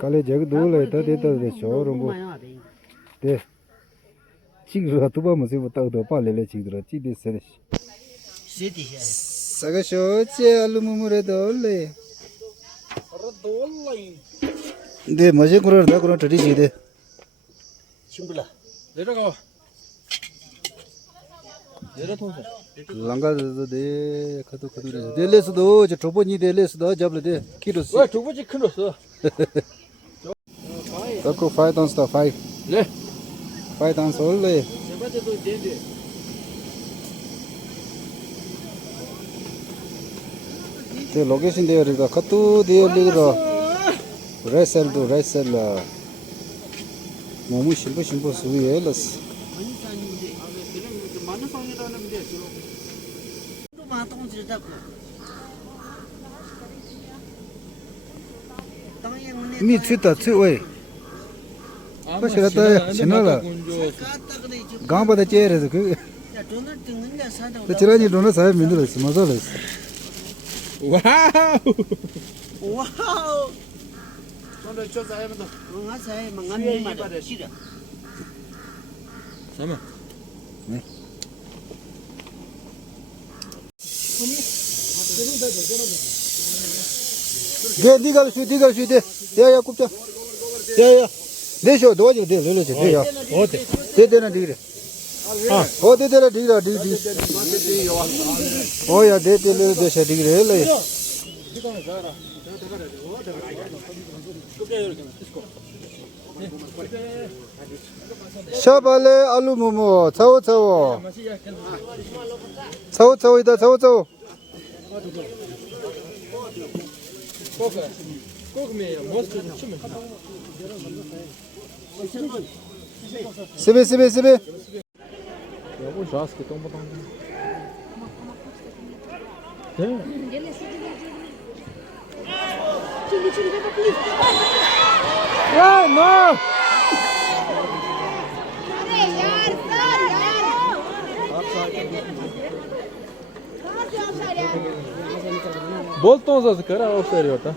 kalé jag do le ta de ta de show rum bo de chig ro tu ba mo se bata do pa le le chig ro chi de se saga show che alu mu re do le de मजे करो रहा करो टटी जी दे चिंबला ले रहा लंगा दे खतो खतो दे ले सो दो जो ठोपो नी दे ले सो दो जब ले दे किलो से ओए ठोपो जी खनो सो सबको 5 डांस ता 5 ले 5 डांस हो ले जब तो दे दे ते लोकेशन दे रे खतो दे ले रो रेसल दो रेसल मोमू शिंपो शिंपो सुई है लस मी छुता छुवे बस रहता है चनला गांव बता चेहरे से तो चला नहीं दोनों साहब मिंदर से मजा ले wow wow 오늘 저 사람도 망아사에 망아미 말이야 싫어 잠깐만 네 게 니가 돼 야야 굽자 야야 내셔 도와줘 돼 놀려줘 돼야 어때 되나 디래 어 되더라 디라 디디 오야 되들려 되셔 디래 래 샤발레 알루 모모 차오 차오 차오 차오이다 차오 차오 세베 세베 세베 여보 자스케 똥바똥 야, 너! Bolton za zkara oferio ta.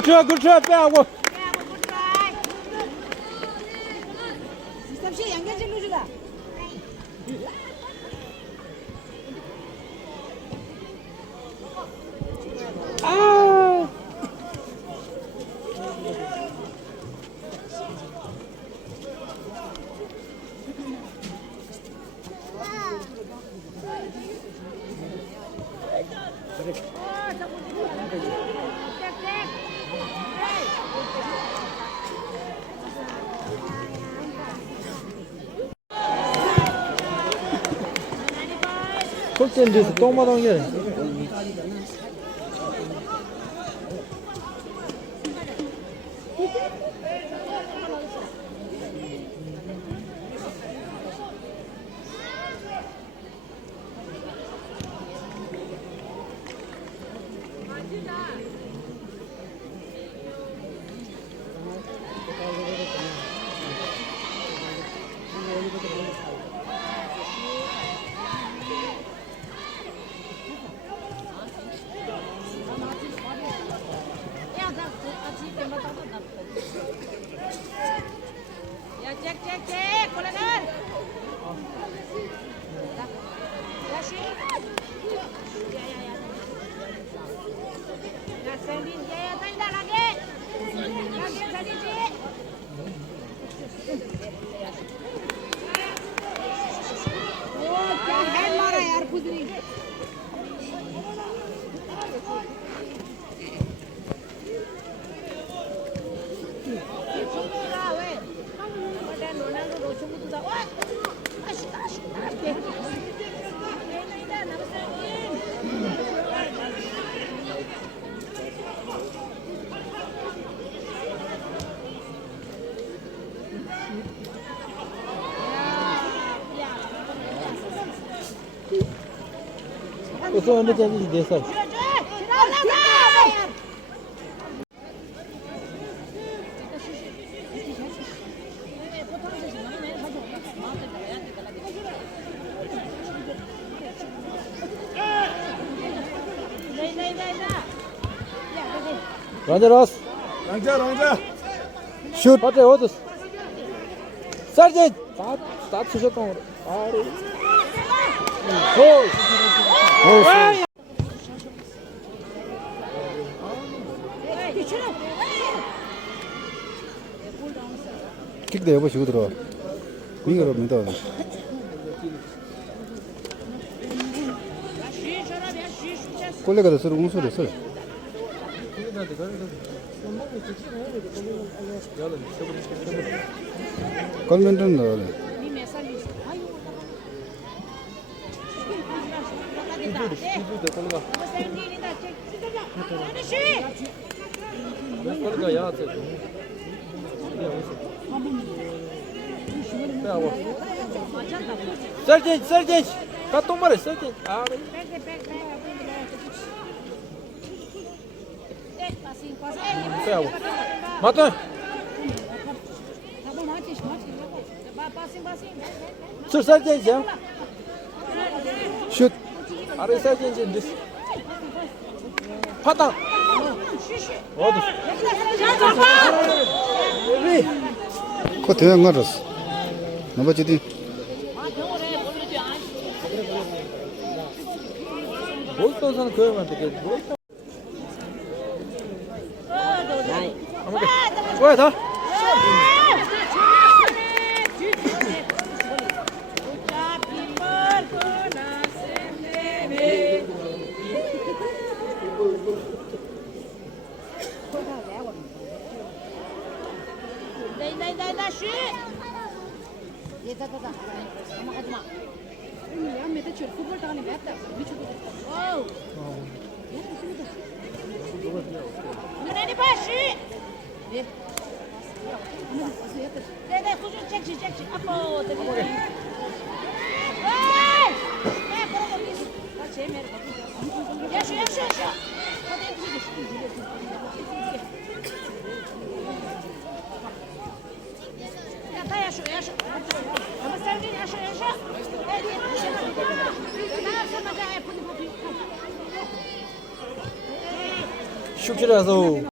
Good try, Pego. 꼴찌인데서 똥마당 게. Você anda de dessa. Rangeros. 슛! Pode outros. Sargent. Tá sujeitão. Gol. 킥도 해보시고 들어. 윙어랍니다. 꼴레가 더 쓰러 웅소리 써. 걸면은 넣어. Sargent. Cá tomara, Sargent. Mata. Sir Sargent ya. 슛! Are Sargent this. 파당. 어디? 코트 형 알았어. 넘어지디. 볼턴은 그거만 되게 볼턴. 왜 다? 슉질해서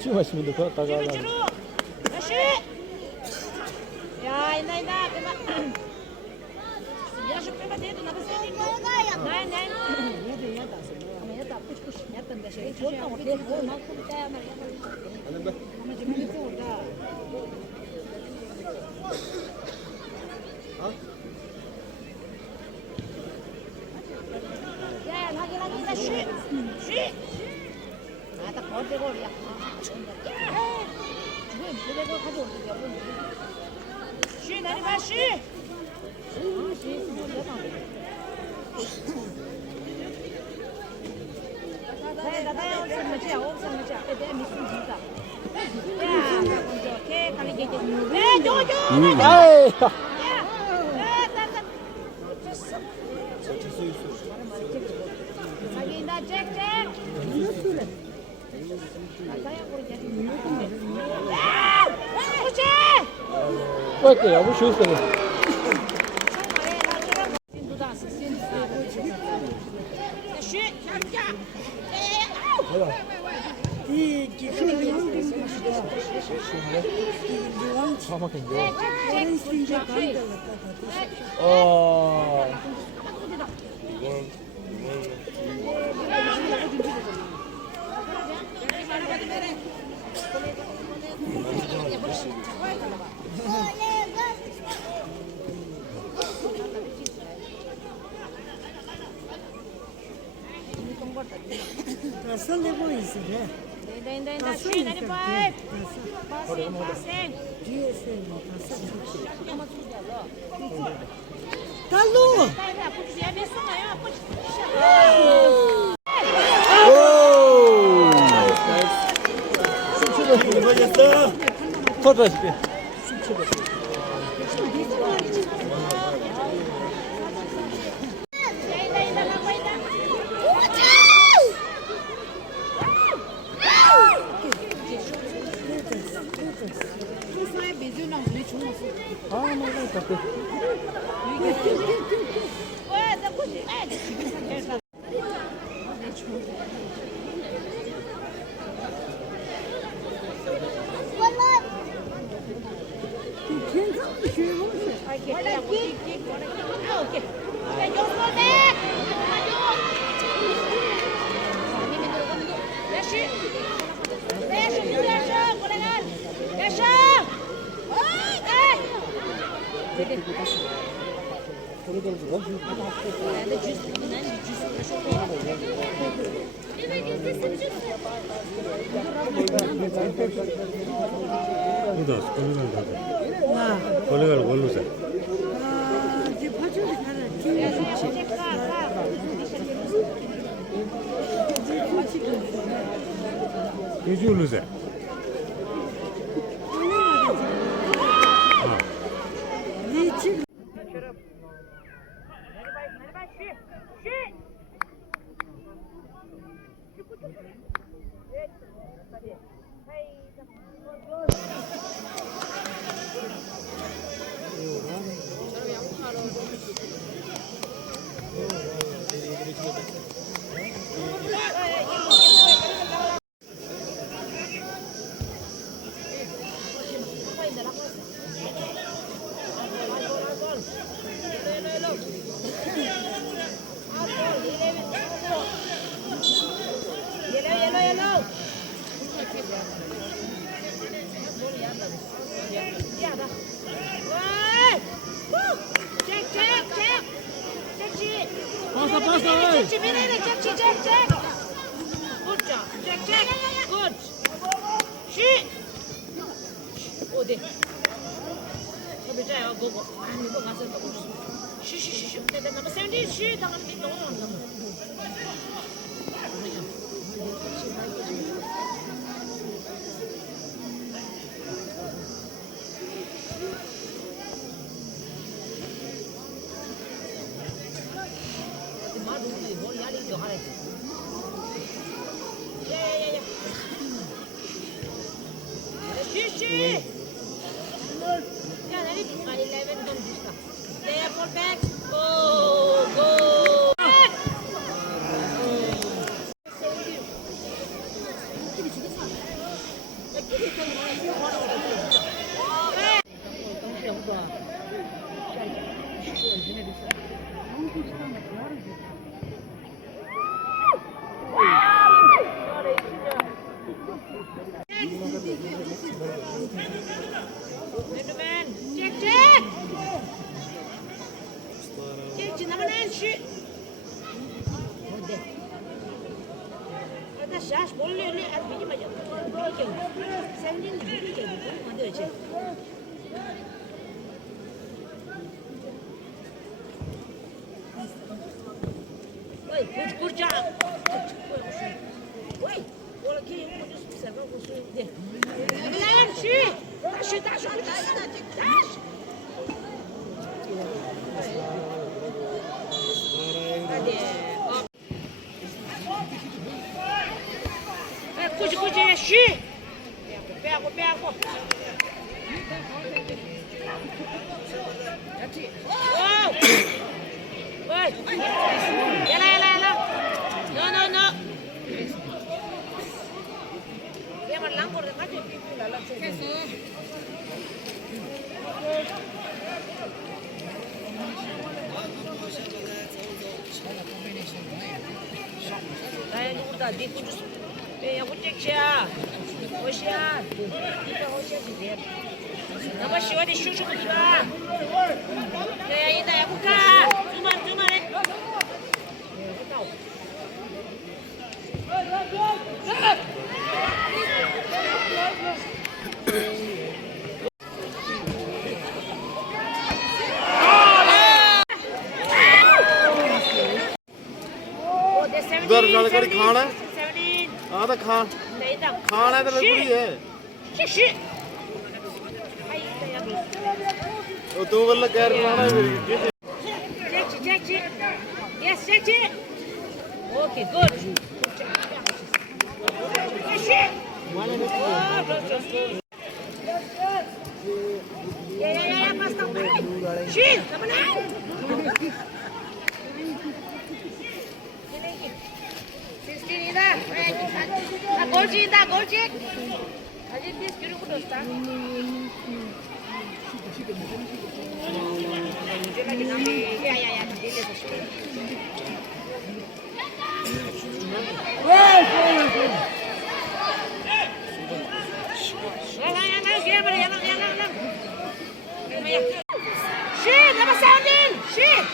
지금 하시면 돼. 다가 Uite, am avut și ăsta. Tá louco? Fotoğrafı. 콜레가를 걸로서 이줄로서 उधर नाल कर खाना हां तो खान खाना तो पूरी है ਉਹ ਦੋ ਵੱਲ ਕਹਿ ਰਿਹਾ ਨਾ ਮੇਰੀ Check. Yes, check it. Okay, good. Yes, shit. Yeah, basta. Shit, come on out. Gol check. Ajit, this kilo ko dosta. Shit, never sounding. Shit.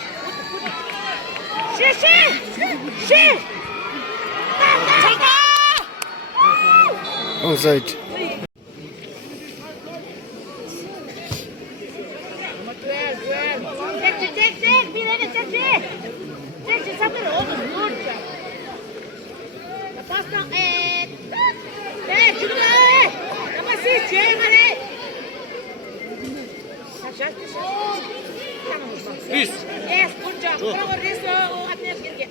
Offside. Check. Be ready, check. Check, something over. Good. The first one, hey, number 6, Jeremy. Yes, good job. Bravo, Rizzo. Apne गिर गया.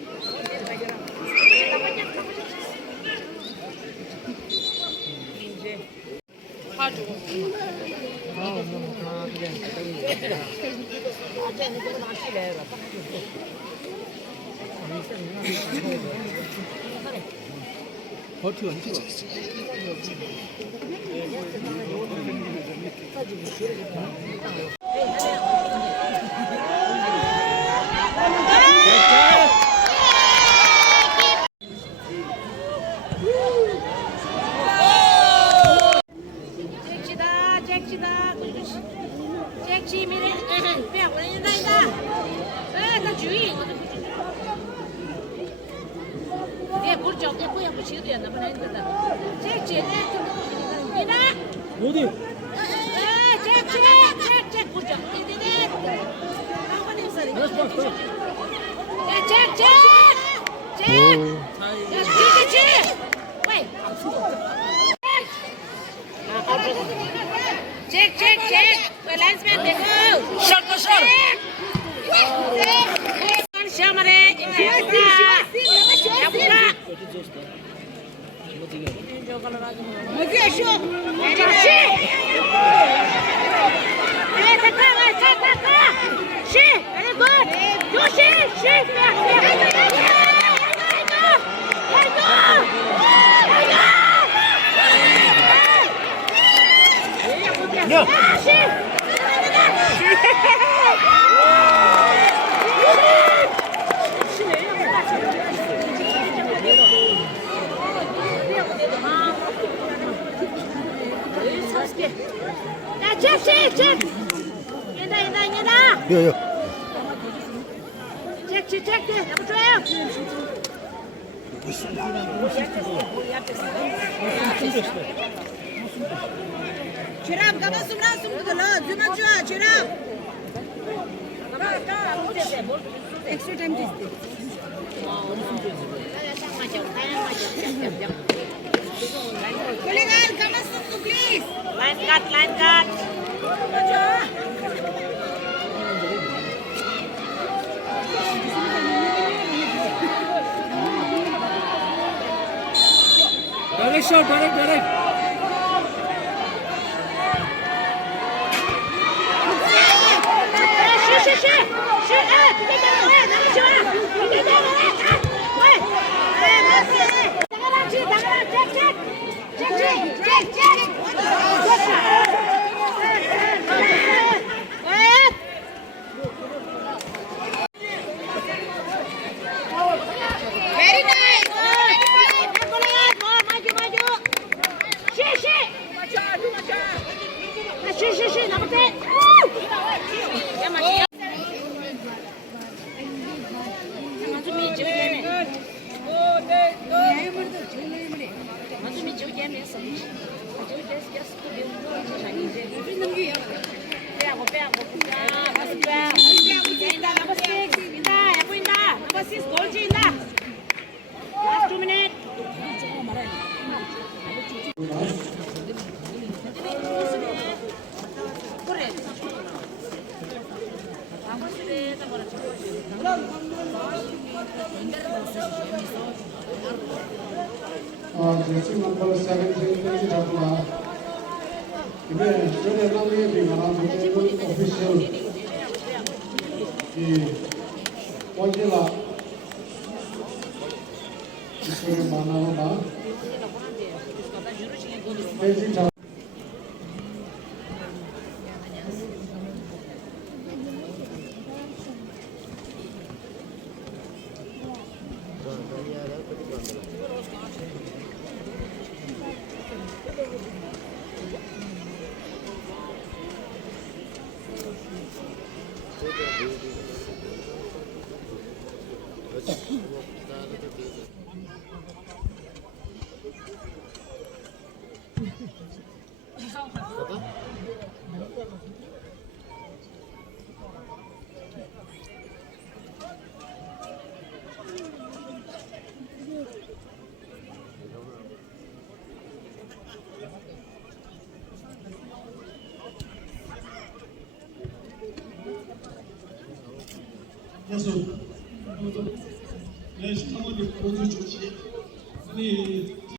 Check. Linesman, देखो. Shot. Shamare. No. Check. Indah. Yo. Check deh. Number 12. Çırap, kama sumran sumru da, zuma çua, çırap. Extra time this. Kulingan, kama sumru please. Line cut. Direct shot. Very nice. Number 10. jersey number 17 के ढाबला इधर जो देखना ये भी माना official कि पहुंचेगा इसमें माना होगा jersey 그래서 내 시청자들 보여주지 아니